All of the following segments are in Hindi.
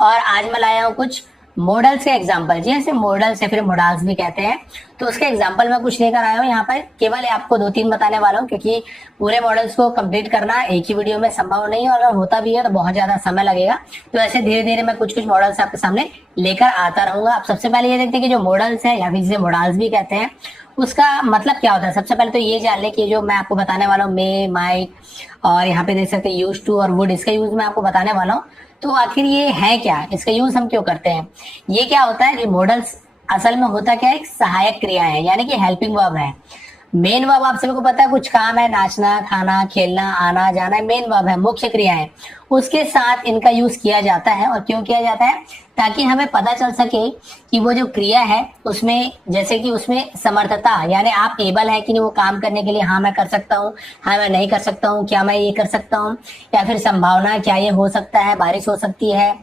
और आज मैं लाया हूँ कुछ मॉडल्स के एग्जाम्पल। जी ऐसे मॉडल्स या फिर मॉडल्स भी कहते हैं, तो उसके एग्जाम्पल मैं कुछ लेकर आया हूँ यहाँ पर। केवल आपको 2-3 बताने वाला हूँ, क्योंकि पूरे मॉडल्स को कंप्लीट करना एक ही वीडियो में संभव नहीं है, और अगर होता भी है तो बहुत ज्यादा समय लगेगा। तो ऐसे धीरे धीरे मैं कुछ कुछ मॉडल्स आपके सामने लेकर आता रहूंगा। आप सबसे पहले ये देखते हैं कि जो मॉडल्स है या फिर जिसे मॉडल्स भी कहते हैं, उसका मतलब क्या होता है। सबसे पहले तो ये जान ले कि जो मैं आपको बताने वाला हूँ मे, माइट और यहाँ पे देख सकते हैं यूज टू और वुड, इसका यूज मैं आपको बताने वाला हूँ। तो आखिर ये है क्या, इसका यूज हम क्यों करते हैं, ये क्या होता है। मॉडल्स असल में होता क्या है, एक सहायक क्रिया है, यानी कि हेल्पिंग वर्ब है। मेन वर्ब आप सभी को पता है, कुछ काम है, नाचना, खाना, खेलना, आना जाना, मेन वर्ब है, मुख्य क्रिया है। उसके साथ इनका यूज किया जाता है। और क्यों किया जाता है, ताकि हमें पता चल सके कि वो जो क्रिया है उसमें, जैसे कि उसमें समर्थता, यानी आप एबल है कि नहीं वो काम करने के लिए। हाँ मैं कर सकता हूँ, हाँ मैं नहीं कर सकता हूँ, क्या मैं ये कर सकता हूँ, या फिर संभावना, क्या ये हो सकता है, बारिश हो सकती है,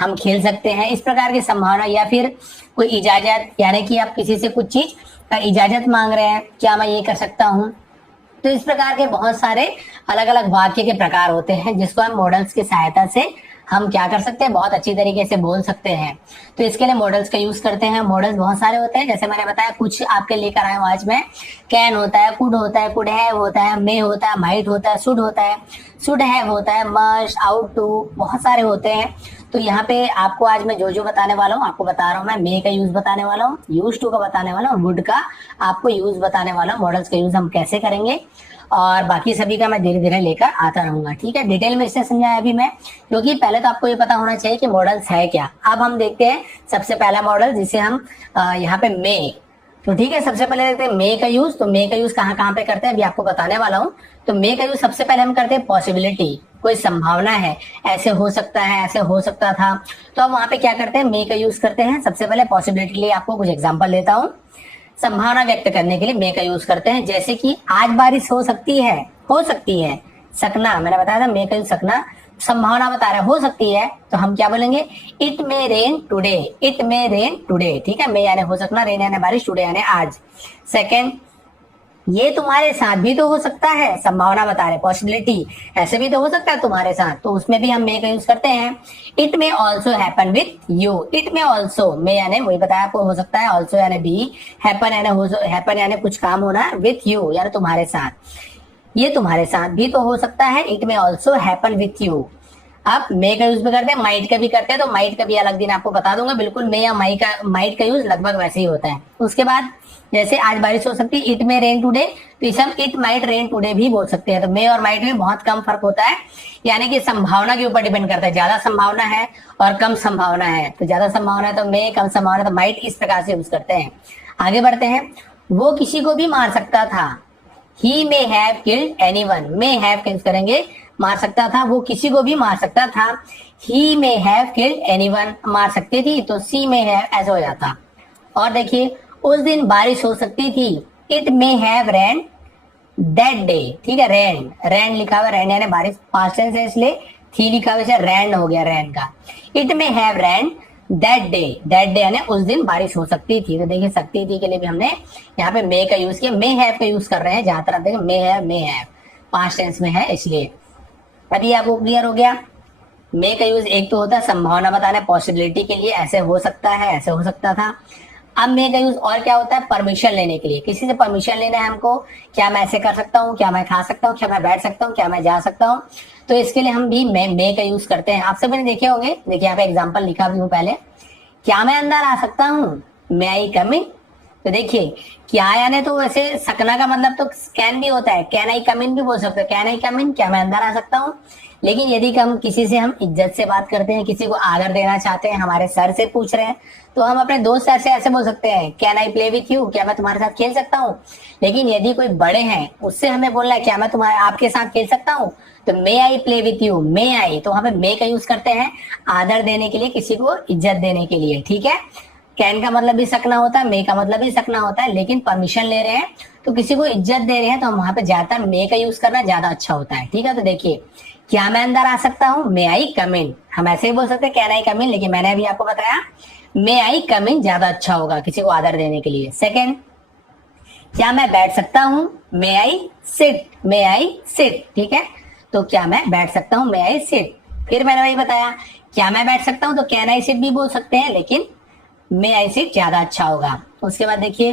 हम खेल सकते हैं, इस प्रकार की संभावना। या फिर कोई इजाजत, यानी कि आप किसी से कुछ चीज का इजाजत मांग रहे हैं, क्या मैं ये कर सकता हूँ। तो इस प्रकार के बहुत सारे अलग अलग वाक्य के प्रकार होते हैं, जिसको हम मॉडल्स की सहायता से हम क्या कर सकते हैं, बहुत अच्छी तरीके से बोल सकते हैं। तो इसके लिए मॉडल्स का यूज करते हैं। मॉडल्स बहुत सारे होते हैं, जैसे मैंने बताया कुछ आपके लेकर आया हूं आज मैं। कैन होता है, कुड होता है, कुड हैव होता है, मे होता है, माइट होता है, शुड होता है, शुड हैव होता है, मस्ट, आउट टू, बहुत सारे होते हैं। तो यहाँ पे आपको आज मैं जो जो बताने वाला हूँ आपको बता रहा हूँ। मैं मे का यूज बताने वाला हूँ, यूज टू का बताने वाला हूँ, वुड का आपको यूज बताने वाला हूँ, मॉडल्स का यूज हम कैसे करेंगे, और बाकी सभी का मैं धीरे धीरे लेकर आता रहूंगा। ठीक है, डिटेल में इससे समझाया अभी मैं, क्योंकि पहले तो आपको ये पता होना चाहिए कि मॉडल्स है क्या। अब हम देखते हैं सबसे पहला मॉडल, जिसे हम यहाँ पे मे। तो ठीक है, सबसे पहले देखते हैं मे का यूज। तो मे का यूज कहाँ कहाँ पे करते हैं अभी आपको बताने वाला हूँ। तो मे का यूज सबसे पहले हम करते हैं पॉसिबिलिटी, कोई संभावना है, ऐसे हो सकता है, ऐसे हो सकता था। तो हम वहां पे क्या करते हैं, मे का यूज करते हैं। सबसे पहले पॉसिबिलिटी के लिए आपको कुछ एग्जाम्पल देता हूँ। संभावना व्यक्त करने के लिए मे का यूज करते हैं, जैसे कि आज बारिश हो सकती है, हो सकती है। सकना, मैंने बताया था मे का यूज सकना, संभावना बता रहा है, हो सकती है, तो हम क्या बोलेंगे, it may rain today, it may rain today. ठीक है, मे यानी हो सकना, रेन यानी बारिश, टुडे यानी आज। सेकेंड, ये तुम्हारे साथ भी तो हो सकता है, संभावना बता रहे, पॉसिबिलिटी, ऐसे भी तो हो सकता है तुम्हारे साथ, तो उसमें भी हम मे का यूज करते हैं। It may also happen with you, it may also, may यानी वही बताया आपको, हो सकता है, ऑल्सो यानी भी, हैपन यानी हैपन यानी कुछ काम होना, विथ यू यानी तुम्हारे साथ, ये तुम्हारे साथ भी तो हो सकता है। It may also happen with you. आप मे का यूज भी करते हैं, माइट का भी करते हैं, तो माइट का भी अलग दिन आपको बता दूंगा। बिल्कुल मे या माइट का यूज लगभग वैसे ही होता है। उसके बाद जैसे आज बारिश हो सकती है, इट मे रेन टुडे, तो इसे हम इट माइट रेन टुडे भी बोल सकते हैं। तो मे और माइट में बहुत कम फर्क होता है, यानी कि संभावना के ऊपर डिपेंड करता है, ज्यादा संभावना है और कम संभावना है, तो ज्यादा संभावना है तो मे, कम संभावना है तो माइट, इस प्रकार से यूज करते हैं। आगे बढ़ते हैं, वो किसी को भी मार सकता था, he may have killed anyone, may have का यूज करेंगे, मार सकता था, वो किसी को भी मार सकता था। He may have killed anyone, मार सकती थी, तो सी मे हैव ऐसा हो जाता। और देखिए, उस दिन बारिश हो सकती थी, it may have rain that day. ठीक है, रैन, रैन लिखा हुआ, रैन यानी बारिश, पास्ट टेंस है इसलिए थी लिखा हुआ, रैन हो गया रैन का। It may have rain that day, that day यानी उस दिन बारिश हो सकती थी। तो देखिए, सकती थी के लिए भी हमने यहाँ पे मे का यूज किया, मे हैव का यूज कर रहे हैं। जहां तरह देखें मे हैव पास्ट टेंस में है, इसलिए अभी आपको क्लियर हो गया। मे का यूज एक तो होता है संभावना बताने, पॉसिबिलिटी के लिए, ऐसे हो सकता है, ऐसे हो सकता था। अब मे का यूज और क्या होता है, परमिशन लेने के लिए, किसी से परमिशन लेना है हमको, क्या मैं ऐसे कर सकता हूँ, क्या मैं खा सकता हूँ, क्या मैं बैठ सकता हूँ, क्या मैं जा सकता हूँ, तो इसके लिए हम भी मे का यूज करते हैं। आप सभी ने देखे होंगे, देखिए यहाँ पे एग्जाम्पल लिखा भी हूँ पहले, क्या मैं अंदर आ सकता हूँ, मे आई कम इन। तो देखिए, क्या यानी तो वैसे सकना का मतलब तो कैन भी होता है, कैन आई कम इन भी बोल सकते हो, कैन आई कम इन, क्या मैं अंदर आ सकता हूँ। लेकिन यदि हम किसी से हम इज्जत से बात करते हैं, किसी को आदर देना चाहते हैं, हमारे सर से पूछ रहे हैं, तो हम अपने दोस्त सर से ऐसे बोल सकते हैं, can I play with you, क्या मैं तुम्हारे साथ खेल सकता हूँ। लेकिन यदि कोई बड़े हैं, उससे हमें बोलना है, क्या मैं तुम्हारे आपके साथ खेल सकता हूँ, तो मे आई प्ले विथ यू, मे आई, तो वहां पे मे का यूज करते हैं आदर देने के लिए, किसी को इज्जत देने के लिए। ठीक है, कैन का मतलब भी सकना होता है, मे का मतलब भी सकना होता है, लेकिन परमिशन ले रहे हैं तो किसी को इज्जत दे रहे हैं, तो हम वहां पे ज्यादातर मे का यूज करना ज्यादा अच्छा होता है। ठीक है, तो देखिए, क्या मैं अंदर आ सकता हूँ, मे आई कम इन, हम ऐसे ही बोल सकते हैं कैन आई कम इन, लेकिन मैंने अभी आपको बताया मे आई कम इन ज्यादा अच्छा होगा किसी को आदर देने के लिए। सेकेंड, क्या मैं बैठ सकता हूँ, मे I sit, may I sit. ठीक है, तो क्या मैं बैठ सकता हूँ, मे आई सिट। फिर मैंने वही बताया, क्या मैं बैठ सकता हूँ, तो कैन आई सिट भी बोल सकते हैं, लेकिन मे आई सिट ज्यादा अच्छा होगा। उसके बाद देखिए,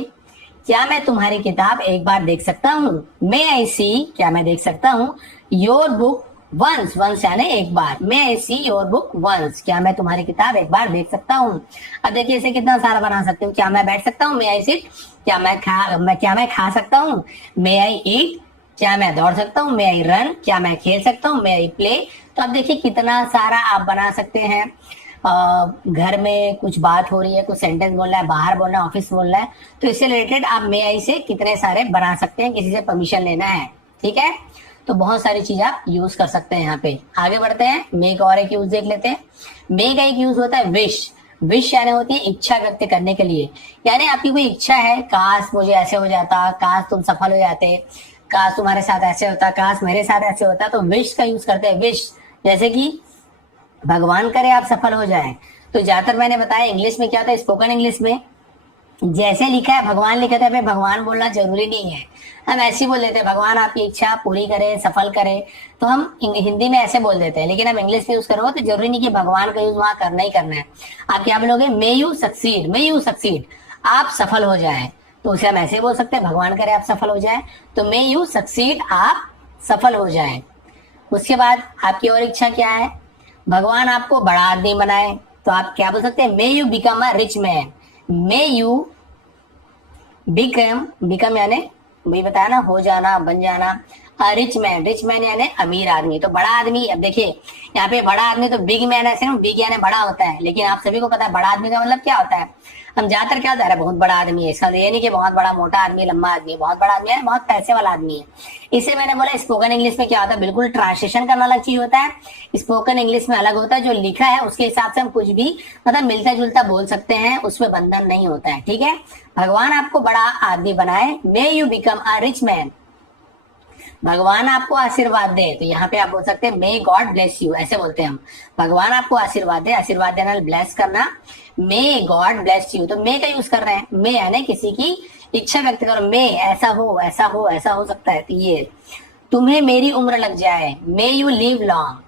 क्या मैं तुम्हारी किताब एक बार देख सकता हूँ, मे आई सी, क्या मैं देख सकता हूँ योर बुक वंस, वंस यानी एक बार, मे आई सी योर बुक वंस, क्या मैं तुम्हारी किताब एक बार देख सकता हूँ। अब देखिए इसे कितना सारा बना सकते हो, क्या मैं बैठ सकता हूँ, मे आई सिट, क्या मैं खा सकता हूँ, मे आई ईट, क्या मैं दौड़ सकता हूँ, मे आई रन, क्या मैं खेल सकता हूँ, मे आई प्ले। तो अब देखिए कितना सारा आप बना सकते हैं। घर में कुछ बात हो रही है, कुछ सेंटेंस बोलना है, बाहर बोलना है, ऑफिस बोलना है, तो इससे रिलेटेड आप मे आई से कितने सारे बना सकते हैं, किसी से परमिशन लेना है, ठीक है। तो बहुत सारी चीज आप यूज कर सकते हैं यहाँ पे। आगे बढ़ते हैं, मे का और एक यूज देख लेते हैं। मे का एक यूज होता है विश। विश यानी होती है इच्छा व्यक्त करने के लिए, यानी आपकी कोई इच्छा है, काश मुझे ऐसे हो जाता, काश तुम सफल हो जाते, काश तुम्हारे साथ ऐसे होता, काश मेरे साथ ऐसे होता, तो विश का यूज करते हैं। विश जैसे कि भगवान करे आप सफल हो जाए। तो ज्यादातर मैंने बताया इंग्लिश में क्या होता है, स्पोकन इंग्लिश में जैसे लिखा है भगवान लिखा था, भगवान बोलना जरूरी नहीं है, हम ऐसे बोल देते हैं भगवान आपकी इच्छा पूरी करे, सफल करे, तो हम हिंदी में ऐसे बोल देते हैं। लेकिन अब इंग्लिश में यूज करोगे तो जरूरी नहीं कि भगवान का यूज वहां करना ही करना है। आप क्या बोलोगे, may you succeed, may you succeed, आप सफल हो जाए, तो उसे हम ऐसे बोल सकते हैं भगवान करे आप सफल हो जाए, तो मे यू सक्सीड, आप सफल हो जाए। उसके बाद आपकी और इच्छा क्या है, भगवान आपको बड़ा आदमी बनाए, तो आप क्या बोल सकते हैं, may you become a rich man, may you become यानी वही बताया ना, हो जाना, बन जाना। रिच मैन, रिच मैन यानी अमीर आदमी, तो बड़ा आदमी। अब देखिए यहाँ पे बड़ा आदमी तो बिग मैन ऐसे ना, बिग यानी बड़ा होता है, लेकिन आप सभी को पता है बड़ा आदमी का मतलब क्या होता है। हम ज्यादातर क्या होता है, बहुत बड़ा आदमी है, इसका ये नहीं कि बहुत बड़ा मोटा आदमी, लंबा आदमी, बहुत बड़ा आदमी है, बहुत पैसे वाला आदमी है। इसे मैंने बोला स्पोकन इंग्लिश में क्या होता है, बिल्कुल ट्रांसलेशन करना अलग चीज होता है, स्पोकन इंग्लिश में अलग होता है, जो लिखा है उसके हिसाब से हम कुछ भी मतलब मिलता जुलता बोल सकते हैं, उसमें बंधन नहीं होता है, ठीक है। भगवान आपको बड़ा आदमी बनाए, may you become a rich man, भगवान आपको आशीर्वाद दे, तो यहाँ पे आप बोल सकते हैं मे गॉड ब्लेस यू, ऐसे बोलते हैं हम, भगवान आपको आशीर्वाद दे, आशीर्वाद देना ब्लेस करना, मे गॉड ब्लेस यू, तो मे का यूज कर रहे हैं, मे यानी किसी की इच्छा व्यक्त करो, मे ऐसा हो, ऐसा हो, ऐसा हो सकता है, तो ये तुम्हें मेरी उम्र लग जाए, may you live long,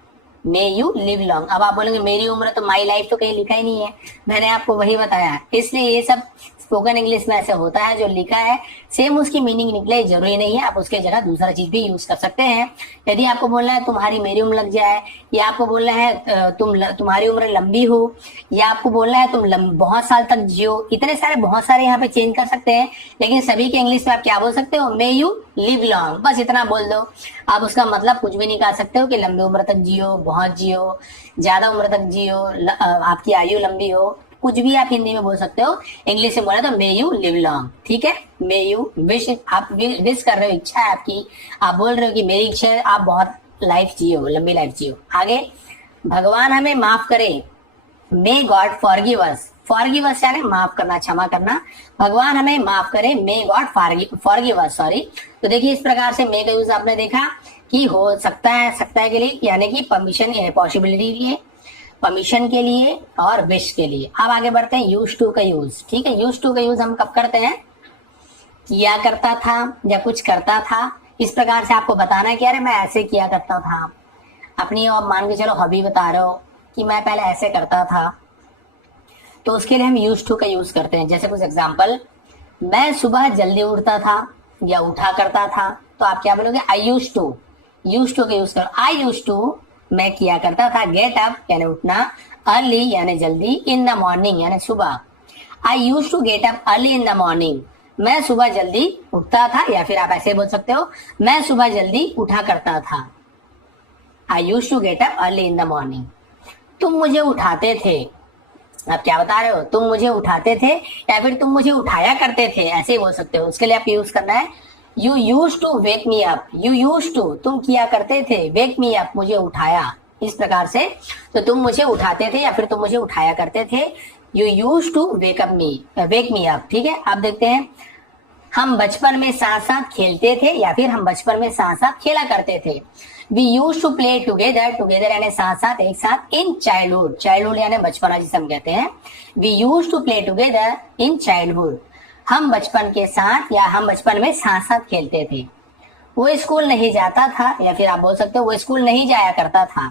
may you live long. अब आप बोलेंगे मेरी उम्र, तो माई लाइफ तो कहीं लिखा ही नहीं है, मैंने आपको वही बताया, इसलिए ये सब स्पोकन इंग्लिश में ऐसे होता है, जो लिखा है सेम उसकी मीनिंग निकले जरूरी नहीं है, आप उसके जगह दूसरा चीज भी यूज कर सकते हैं। यदि आपको बोलना है तुम्हारी मेरी उम्र लग जाए, या आपको बोलना है तुम्हारी उम्र लंबी हो, या आपको बोलना है तुम बहुत साल तक जियो, इतने सारे बहुत सारे यहाँ पे चेंज कर सकते हैं, लेकिन सभी के इंग्लिश में आप क्या बोल सकते हो, मे यू लिव लॉन्ग, बस इतना बोल दो। आप उसका मतलब कुछ भी निकाल सकते हो कि लंबी उम्र तक जियो, बहुत जियो, ज्यादा उम्र तक जियो, आपकी आयु लंबी हो, कुछ भी आप हिंदी में बोल सकते हो, इंग्लिश में बोला तो मे यू लिव लॉन्ग, ठीक है। मे यू विश, आप विश कर रहे हो, इच्छा है आपकी, आप बोल रहे हो कि मेरी इच्छा है आप बहुत लाइफ जियो, लंबी लाइफ जियो। आगे, भगवान हमें माफ करे, मे गॉड फॉरगिव अस, फॉरगिव अस यानी माफ करना, क्षमा करना, भगवान हमें माफ करे, मे गॉड फॉरगिव अस, सॉरी। तो देखिए इस प्रकार से मे का यूज आपने देखा कि हो सकता है के लिए, यानी कि परमिशन, पॉसिबिलिटी के लिए, परमिशन के लिए और विश के लिए। अब आगे बढ़ते हैं यूज टू का यूज, ठीक है। यूज टू का यूज हम कब करते हैं, किया करता था या कुछ करता था, इस प्रकार से आपको बताना है कि अरे मैं ऐसे किया करता था, अपनी और मान के चलो हॉबी बता रहे हो कि मैं पहले ऐसे करता था, तो उसके लिए हम यूज टू का यूज करते हैं। जैसे कुछ एग्जाम्पल, मैं सुबह जल्दी उठता था या उठा करता था, तो आप क्या बोलोगे, आई यूज टू का यूज करो, आई यूज टू मैं किया करता था, गेट अप यानी उठना, अर्ली यानी जल्दी, इन द मॉर्निंग यानी सुबह, I used to get up early in the morning, मैं सुबह जल्दी उठता था, या फिर आप ऐसे बोल सकते हो मैं सुबह जल्दी उठा करता था, I used to get up early in the morning. तुम मुझे उठाते थे, आप क्या बता रहे हो, तुम मुझे उठाते थे या फिर तुम मुझे उठाया करते थे, ऐसे ही बोल सकते हो। उसके लिए आप यूज करना है you use to wake me up, you use to तुम किया करते थे, वेक मी अप मुझे उठाया, इस प्रकार से। तो तुम मुझे उठाते थे या फिर तुम मुझे उठाया करते थे, you use to wake me up, ठीक है। अब देखते हैं, हम बचपन में साथ साथ खेलते थे या फिर हम बचपन में साथ साथ खेला करते थे, we use to play together, together यानी साथ साथ, एक साथ, इन चाइल्डहुड, चाइल्डहुड यानी बचपना जिसे हम कहते हैं, we use to play together in childhood, हम बचपन के साथ या हम बचपन में साथ साथ खेलते थे। वो स्कूल नहीं जाता था, या फिर आप बोल सकते हो वो स्कूल नहीं जाया करता था,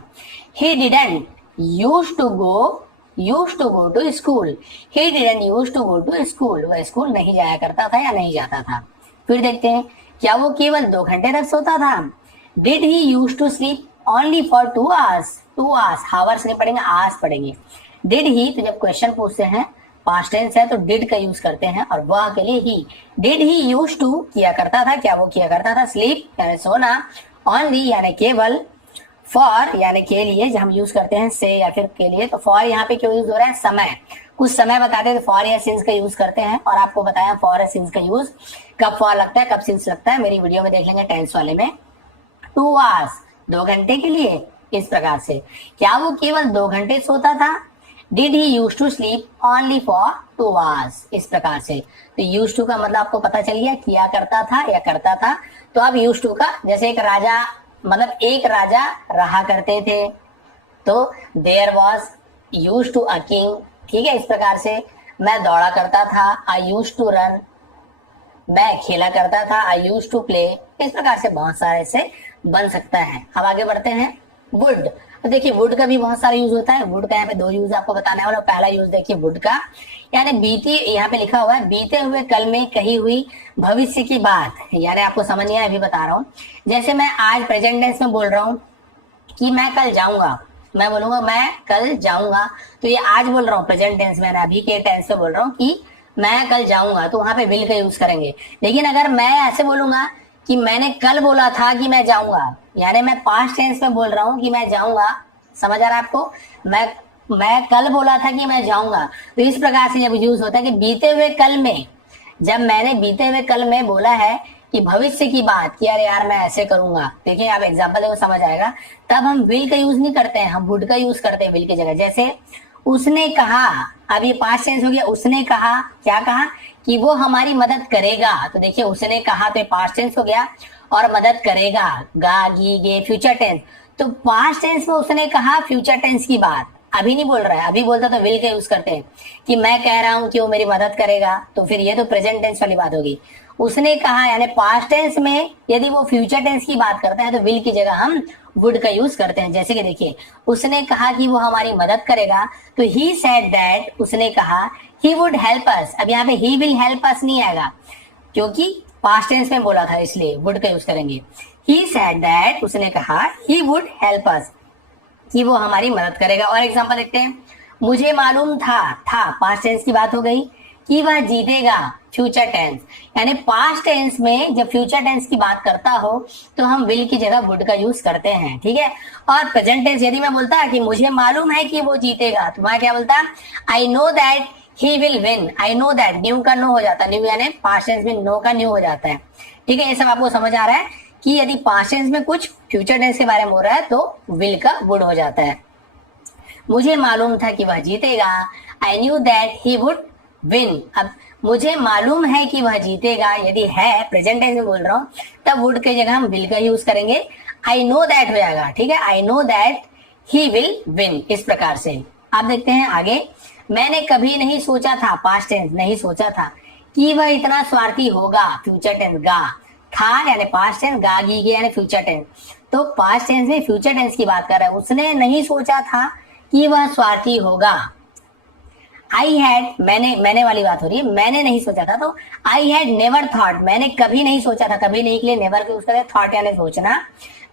he didn't used to go to school. He didn't used to go to school. वह स्कूल नहीं जाया करता था या नहीं जाता था। फिर देखते हैं, क्या वो केवल 2 घंटे तक सोता था? Did he used to sleep only for 2 hours? 2 hours, hours नहीं पढ़ेंगे, hours पढ़ेंगे। Did he, तो जब क्वेश्चन पूछते हैं पास्ट टेंस है तो डिड का यूज करते हैं, और वह के लिए ही। डिड ही यूज टू किया करता था, क्या वो किया करता था? स्लीप यानी सोना, ओनली यानी केवल, फॉर यानी के लिए, जब हम यूज करते हैं से या फिर के लिए, तो फॉर यहाँ पे क्यों यूज हो रहा है? समय, कुछ समय बताते हैं तो फॉर या सिंस का यूज करते हैं, और आपको बताया फॉर या सिंस का यूज कब फॉर लगता है, कब सिंस लगता है, मेरी वीडियो में देख लेंगे टेंस वाले में। 2 hours 2 घंटे के लिए, इस प्रकार से। क्या वो केवल 2 घंटे सोता था? Did he used to sleep only for 2 hours? इस प्रकार से। तो used to का मतलब आपको पता चल गया, किया करता था या करता था। तो अब used to का, जैसे एक राजा, मतलब एक राजा रहा करते थे, तो there was used to a king, ठीक है। इस प्रकार से मैं दौड़ा करता था, I used to run, मैं खेला करता था, I used to play। इस प्रकार से बहुत सारे से बन सकता है। अब आगे बढ़ते हैं। वुड, तो देखिए वुड का भी बहुत सारा यूज होता है। वुड का यहाँ पे 2 यूज आपको बताने वाला। पहला यूज देखिए वुड का, यानी बीती, यहाँ पे लिखा हुआ है बीते हुए कल में कही हुई भविष्य की बात, यानी आपको समझ नहीं आया, अभी बता रहा हूँ। जैसे मैं आज प्रेजेंट टेंस में बोल रहा हूँ कि मैं कल जाऊंगा, मैं बोलूंगा मैं कल जाऊंगा, तो ये आज बोल रहा हूँ प्रेजेंट टेंस में, अभी के टेंस में बोल रहा हूँ कि मैं कल जाऊंगा, तो वहां पे विल का यूज करेंगे। लेकिन अगर मैं ऐसे बोलूंगा कि मैंने कल बोला था कि मैं जाऊंगा, यानी मैं पास्ट टेंस में बोल रहा हूँ कि मैं जाऊंगा, समझ आ रहा है आपको? मैं कल बोला था कि मैं जाऊंगा, तो इस प्रकार से जब यूज होता है कि बीते हुए कल में, जब मैंने बीते हुए कल में बोला है कि भविष्य की बात कि अरे यार मैं ऐसे करूंगा, देखिए आप एग्जाम्पल देखो समझ आएगा, तब हम विल का यूज नहीं करते हैं, हम वुड का यूज करते हैं विल की जगह। जैसे उसने कहा, अब ये पास्ट टेंस हो गया, उसने कहा, क्या कहा? कि वो हमारी मदद करेगा। तो देखिए उसने कहा तो पास्ट टेंस हो गया, और मदद करेगा, गा गी गे फ्यूचर टेंस। तो पास्ट टेंस में उसने कहा फ्यूचर टेंस की बात, अभी नहीं बोल रहा है, अभी बोलता तो विल का यूज करते हैं कि मैं कह रहा हूं कि वो मेरी मदद करेगा, तो फिर ये तो प्रेजेंट टेंस वाली बात होगी। उसने कहा यानी पास्ट टेंस में यदि वो फ्यूचर टेंस की बात करता है तो विल की जगह हम वुड का यूज करते हैं। जैसे कि देखिए उसने कहा कि वो हमारी मदद करेगा, तो ही सेड दैट, उसने कहा ही वुड हेल्प अस। अब यहाँ पे ही विल हेल्प अस नहीं आएगा क्योंकि पास्ट टेंस में बोला था, इसलिए वुड का यूज करेंगे। ही सेड दैट, उसने कहा ही वुड हेल्प अस, कि वो हमारी मदद करेगा। और एग्जांपल देखते हैं। मुझे मालूम था पास्ट टेंस की बात हो गई, कि वह जीतेगा, फ्यूचर टेंस। यानी पास्ट टेंस में जब फ्यूचर टेंस की बात करता हो तो हम विल की जगह वुड का यूज करते हैं, ठीक है। और प्रेजेंट टेंस यदि मैं बोलता कि मुझे मालूम है कि वो जीतेगा, तो मैं क्या बोलता? I know that he will win. I know that, new का नो हो जाता है, न्यू यानी पास्ट टेंस में नो का न्यू हो जाता है, ठीक है। ये सब आपको समझ आ रहा है कि यदि पास्ट टेंस में कुछ फ्यूचर टेंस के बारे में हो रहा है तो विल का वुड हो जाता है। मुझे मालूम था कि वह जीतेगा, I knew that he would win. अब मुझे मालूम है कि वह जीतेगा, यदि है प्रेजेंट टेंस में बोल रहा हूं तब वुड की जगह हम विल का यूज करेंगे, आई नो दैट हो जाएगा, ठीक है। I know that he will win, इस प्रकार से। आप देखते हैं आगे। मैंने कभी नहीं सोचा था, पास्ट टेंस नहीं सोचा था, कि वह इतना स्वार्थी होगा, फ्यूचर टेंस गा, था यानी पास्ट टेंस, गा गी गे यानी फ्यूचर टेंस। तो पास्ट टेंस में फ्यूचर टेंस की बात कर रहा है। उसने नहीं सोचा था कि वह स्वार्थी होगा। आई हैड, मैंने वाली बात हो रही है, मैंने नहीं सोचा था, तो आई हैड नेवर थॉट, मैंने कभी नहीं सोचा था, कभी नहीं के लिए नेवर के यूज करते, थॉट यानी सोचना।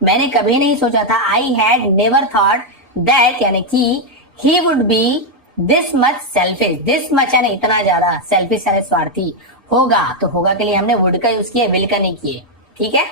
मैंने कभी नहीं सोचा था, I had never thought that यानी कि he would be this much selfish, this much यानी इतना ज्यादा, सेल्फिश यानी स्वार्थी होगा, तो होगा के लिए हमने वुड का यूज किया, विल का नहीं किए, ठीक है।